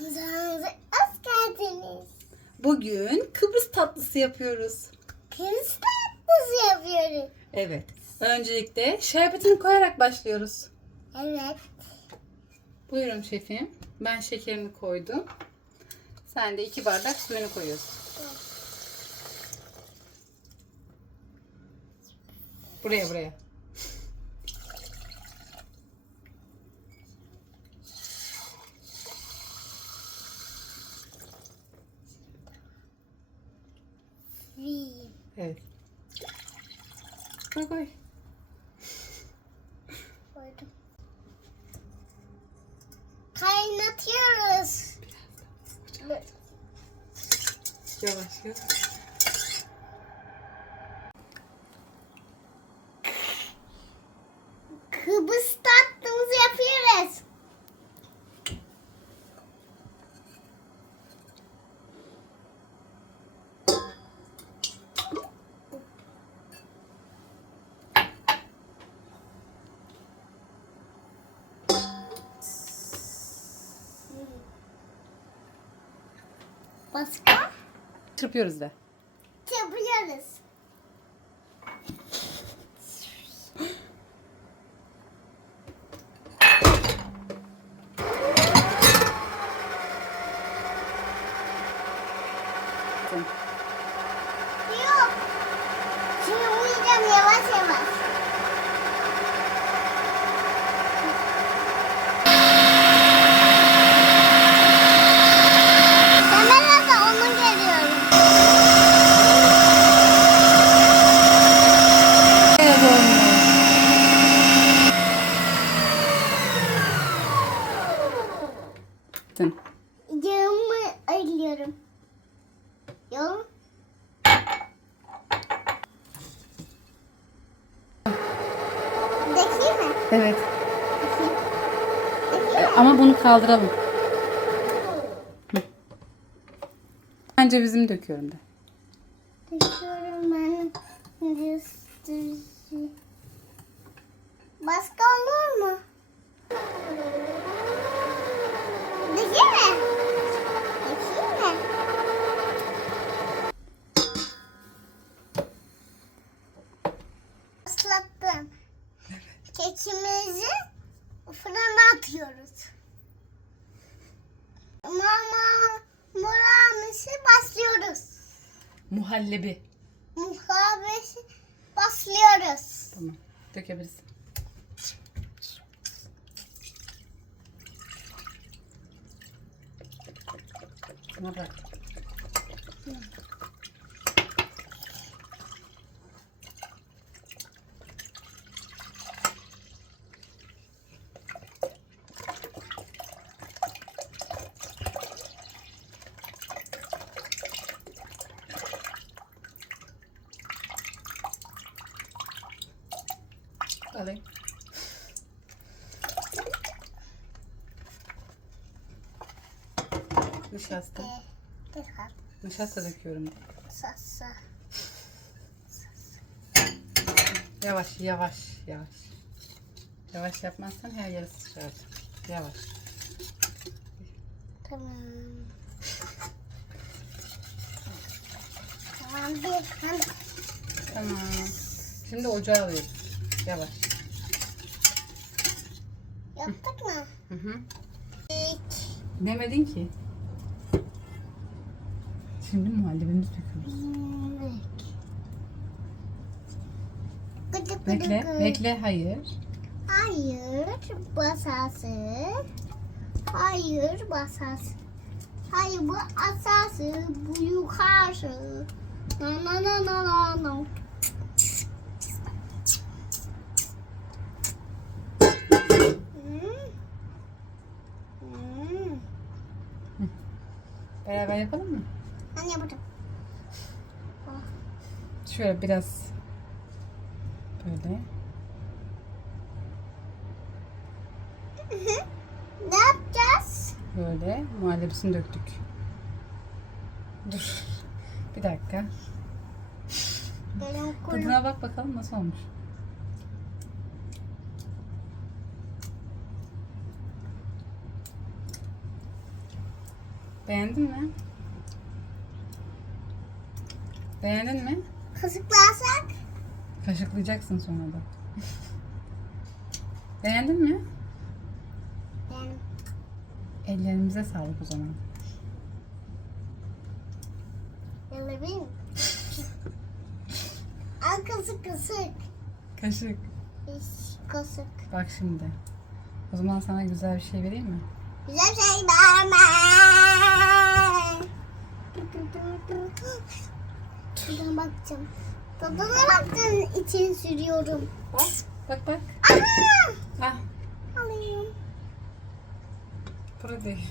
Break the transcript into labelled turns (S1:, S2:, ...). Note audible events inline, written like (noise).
S1: Kanalımıza hoş geldiniz.
S2: Bugün Kıbrıs tatlısı yapıyoruz.
S1: Kız tatlısı yapıyoruz.
S2: Evet. Öncelikle şerbetini koyarak başlıyoruz.
S1: Evet.
S2: Buyurun şefim. Ben şekerini koydum. Sen de iki bardak suyunu koyuyorsun. Buraya buraya. Evet. Koy koy.
S1: Koydum. Kaynatıyoruz.
S2: Yavaş yavaş.
S1: Başka
S2: Çırpıyoruz da.
S1: yapıyoruz.
S2: Evet. Ama bunu kaldıralım. Ben cevizimi döküyorum da.
S1: Döküyorum ben. Gösterici. Başka olur mu? Dökeyim mi? Dökeyim mi? Islattım. Kekimizi fırına atıyoruz. Mama muramisi başlıyoruz.
S2: Muhallebi.
S1: Muhabbeti başlıyoruz.
S2: Tamam. Dökebilirsin. Buna bırak. Alayım. Nişasta. Nişasta döküyorum.
S1: Sassa.
S2: Yavaş, yavaş, yavaş. Yavaş yapmazsan her yere sıçrar. Yavaş.
S1: Tamam. Tamam bir
S2: Tamam. Şimdi ocağa alıyoruz. Yavaş.
S1: Yaptık mı?
S2: Hı hı.
S1: İlk.
S2: Demedin ki. Şimdi muhallebimizi döküyoruz.
S1: İlk. Gıdı gıdı
S2: Bekle, bekle. Hayır.
S1: Hayır basası. Hayır basası. Hayır bu asası. Bu yukarısı. Na na na na na
S2: Beraber yapalım mı?
S1: Ben yapacağım.
S2: Şöyle biraz böyle.
S1: Ne yapacağız?
S2: Böyle muhallebisini döktük. Dur. Bir dakika. Tadına bak bakalım nasıl olmuş. Beğendin mi? Beğendin mi?
S1: Kısıklarsak
S2: Kaşıklayacaksın sonra da. (laughs) Beğendin mi?
S1: ben
S2: Ellerimize sağlık o zaman.
S1: Yalabim. Al (laughs) kısık kısık.
S2: Kaşık.
S1: Kısık.
S2: Bak şimdi. O zaman sana güzel bir şey vereyim mi?
S1: Güzel şey bakacağım. Tadına baktığın için sürüyorum.
S2: Bak. Bak bak.
S1: Aa!
S2: Ah.
S1: Alayım.
S2: Burada değil.